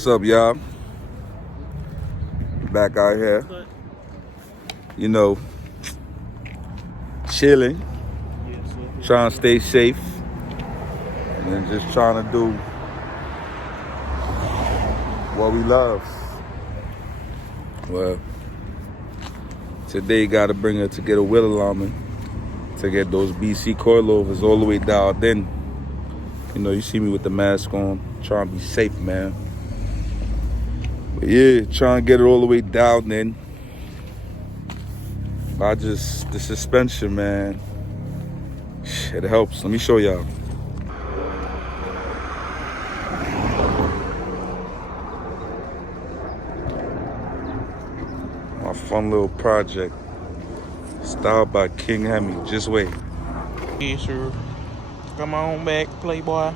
What's up, y'all? Back out here, you know, chilling, trying to stay safe, and then just trying to do what we love. Well, today got to bring her to get a wheel alignment to get those BC Coilovers all the way dialed in. You know, you see me with the mask on, trying to be safe, man. But yeah, trying to get it all the way dialed in. The suspension, man, it helps. Let me show y'all. My fun little project, styled by King Hemi. Just wait. Yeah, sure. Come on back, playboy.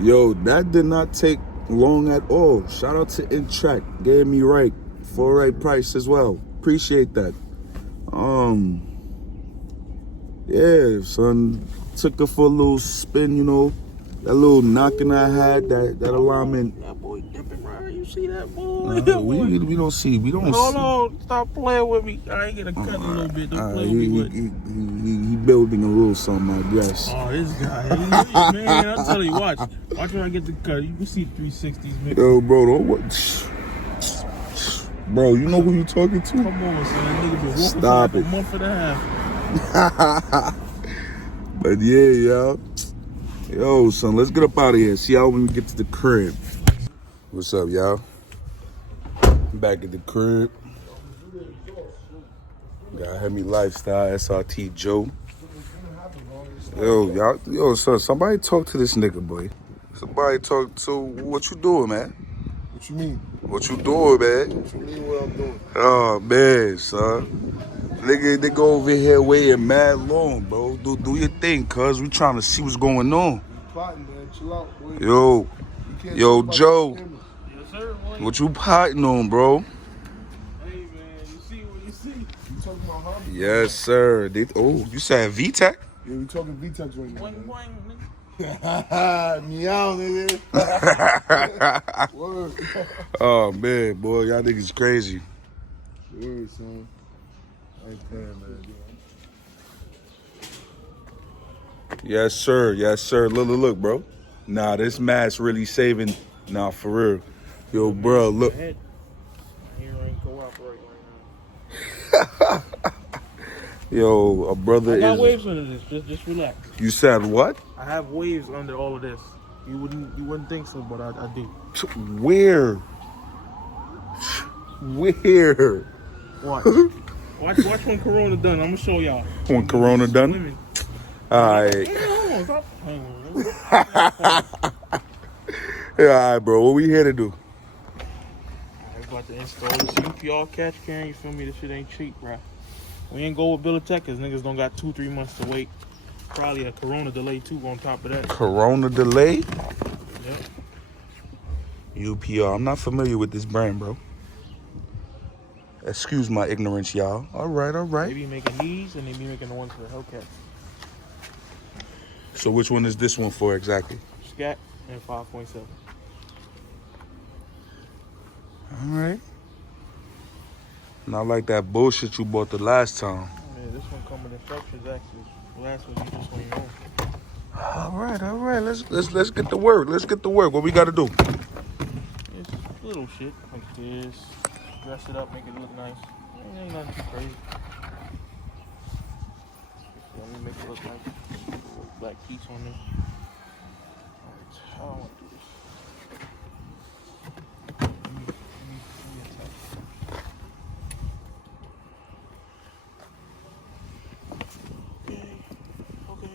Yo, that did not take long at all. Shout out to InTrack, gave me right for a right price as well. Appreciate that. Yeah, son, took her for a little spin, you know. That little knocking I had, that alignment. That boy dipping right. You see that boy? Nah, we don't see. Hold on, stop playing with me. I ain't gonna cut a little bit. Don't play with me. He building a little something, I guess. Oh, this guy, man! I'll tell you, watch when I get the cut. You can see 360s, man. Yo, bro, don't what? Bro, you know who you talking to? Come on, son. That nigga been walking Stop for it. a month and a half. But yeah, yo, son, let's get up out of here. See y'all when we get to the crib. What's up, y'all? Back at the crib. Got Hemi Lifestyle, SRT Joe. Yo, son, somebody talk to this nigga, boy. Somebody talk to what you doing, man? What you mean? What you doing, man? What you mean what I'm doing? Oh, man, son. Nigga over here waiting mad long, bro. Do your thing, cuz. We trying to see what's going on. Plotting, man. Chill out, boy. Yo, Joe. Yes, sir, boy. What you plotting on, bro? Hey, man, you see what you see. You talking about hobby? Yes, sir. You said VTech? Yeah, we talking VTEX right now. Boing, boing, nigga. Meow, nigga. Word. Oh, man, boy. Y'all niggas crazy. Word, son. I ain't playing, man. Yes, sir. Yes, sir. Look, bro. Nah, this mask really saving. Nah, for real. Yo, bro, look. Here ain't cooperate right now. Yo, a brother I got is. waves under this. Just relax. You said what? I have waves under all of this. You wouldn't think so, but I do. Where? Where? Watch. Watch when Corona done. I'm gonna show y'all. When Corona done? Women. All right. Hey, stop playing with me. Yeah, all right, bro. What we here to do? I'm about to install this UPR catch can. You feel me? This shit ain't cheap, bro. We ain't go with Bill of Tech because niggas don't got 2-3 months to wait. Probably a Corona delay too on top of that. Corona delay? Yep. UPR. I'm not familiar with this brand, bro. Excuse my ignorance, y'all. All right. They be making these and they be making the ones for the Hellcat. So which one is this one for exactly? Scat and 5.7. All right. Not like that bullshit you bought the last time. Yeah, this one come with instructions actually. The last one you just went on. All right. Let's get to work. What we got to do? It's little shit like this. Dress it up, make it look nice. It ain't nothing too crazy. Let me make it look nice. black piece on there. Alright, how I want to do this. Let me attach. Okay.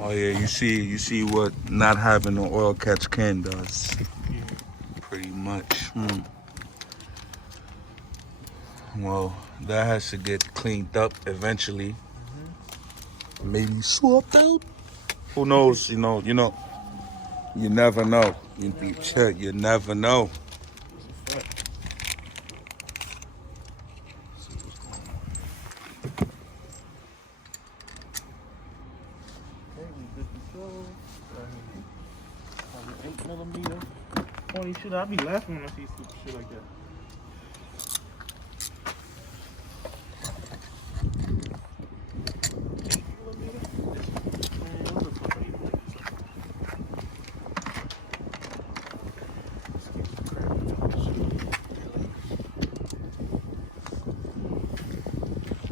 Oh yeah, you see what not having an oil catch can does. Yeah. Pretty much. Well, that has to get cleaned up eventually. Maybe swapped out. Who knows? You never know. You never know. It's a fact. See what's going on. Okay, we good to go. 8mm. Funny shit, I be laughing when I see stupid shit like that.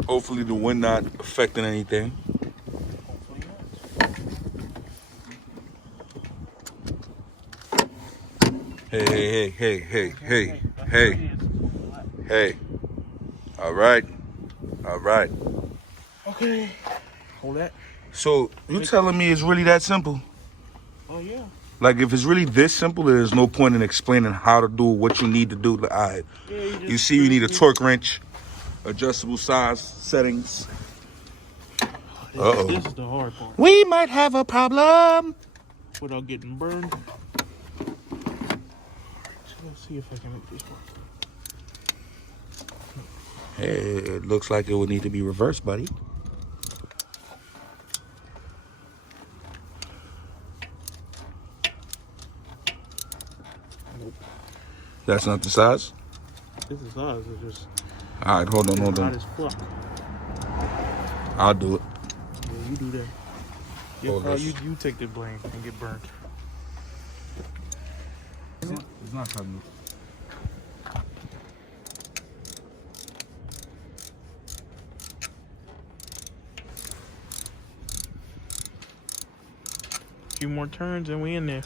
Hopefully the wind not affecting anything. Hey. All right. Okay. Hold that. So you telling me it's really that simple? Oh yeah. Like if it's really this simple, there's no point in explaining how to do what you need to do. You see, you need a torque wrench, adjustable size settings. This is the hard part. We might have a problem. Without getting burned. Let's see if I can make this work. Hey, it looks like it would need to be reversed, buddy. Nope. That's not the size? This is size. It's just. All right, hold on. Not as fuck. I'll do it. Yeah, you do that. You take the blame and get burnt. It's not cutting. A few more turns and we in there.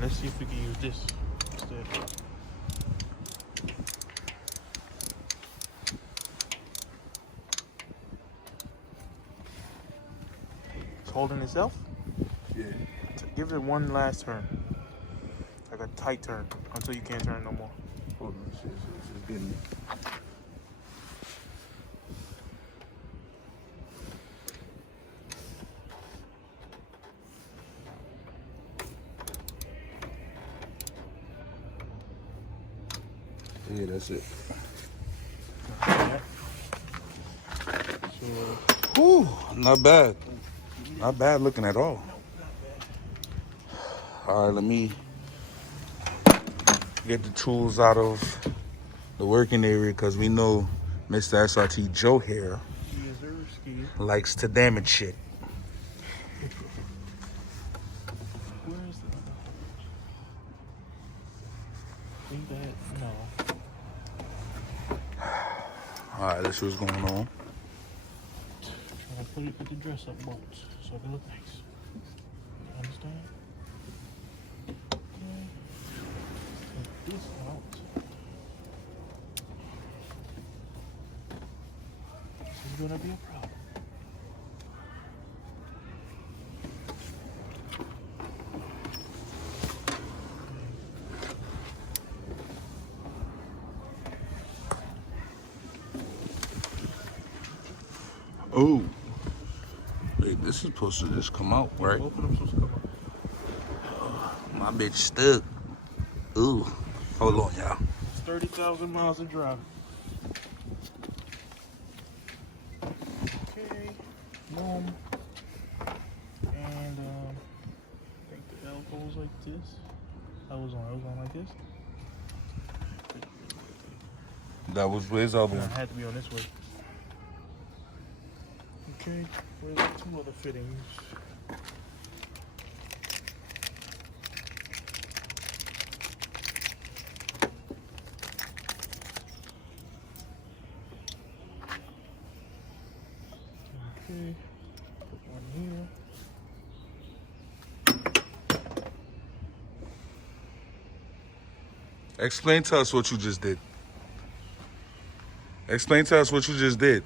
Let's see if we can use this instead. It's holding itself? Yeah. Give it one last turn. Like a tight turn until you can't turn no more. Hold on, it's getting. Yeah, that's it. Whew, not bad. Not bad looking at all. All right, let me get the tools out of the working area because we know Mr. SRT Joe here likes to damage shit. Where is the other hose? Think that? No. All right, let's see what's going on. Trying to put it with the dress up bolts so it can look nice. You understand? Okay. Take this out. This is gonna be a problem. Oh, wait, this is supposed to just come out, right? Both of them supposed to come out. My bitch stuck. Ooh, hold on, y'all. It's 30,000 miles of driving. Okay, boom. And I think the L goes like this. I was on like this. That was where's the other It one? had to be on this way. Okay, where's the two other fittings? Okay, put one here. Explain to us what you just did. Explain to us what you just did.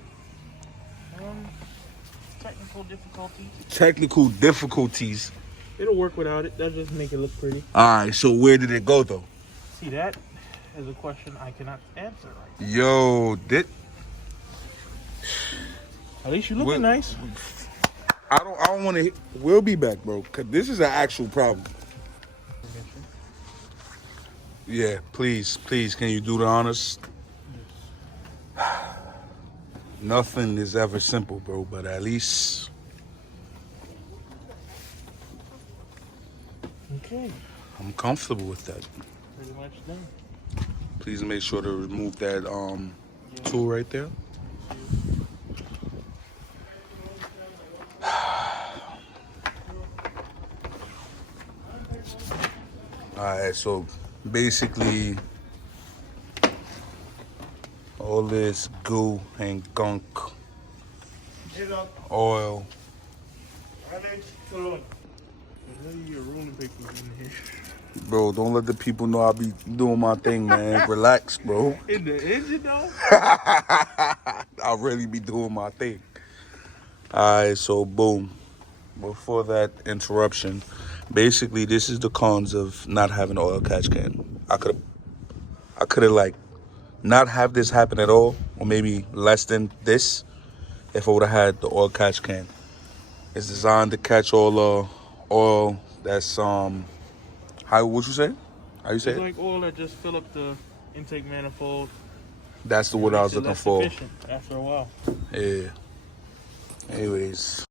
Technical difficulty. Technical difficulties. It'll work without it. That'll just make it look pretty. Alright, so where did it go though? See, that is a question I cannot answer right now. Yo, At least you looking nice. I don't want to. We'll be back, bro. Cause this is an actual problem. Yeah, please, can you do the honors? Nothing is ever simple, bro. But at least, Okay, I'm comfortable with that. pretty much done. Please make sure to remove that tool right there. Alright, so basically all this goo and gunk, oil. Your rolling papers in here. Bro, don't let the people know I be doing my thing, man. Relax, bro. In the engine though? I'll really be doing my thing. Alright, so boom. Before that interruption, basically this is the cons of not having an oil catch can. I could have like not have this happen at all, or maybe less than this if I would have had the oil catch can. It's designed to catch all the oil that's what you say? How you say It's it? like oil that just fill up the intake manifold. That's the word I was looking for. Efficient after a while. Yeah. Anyways,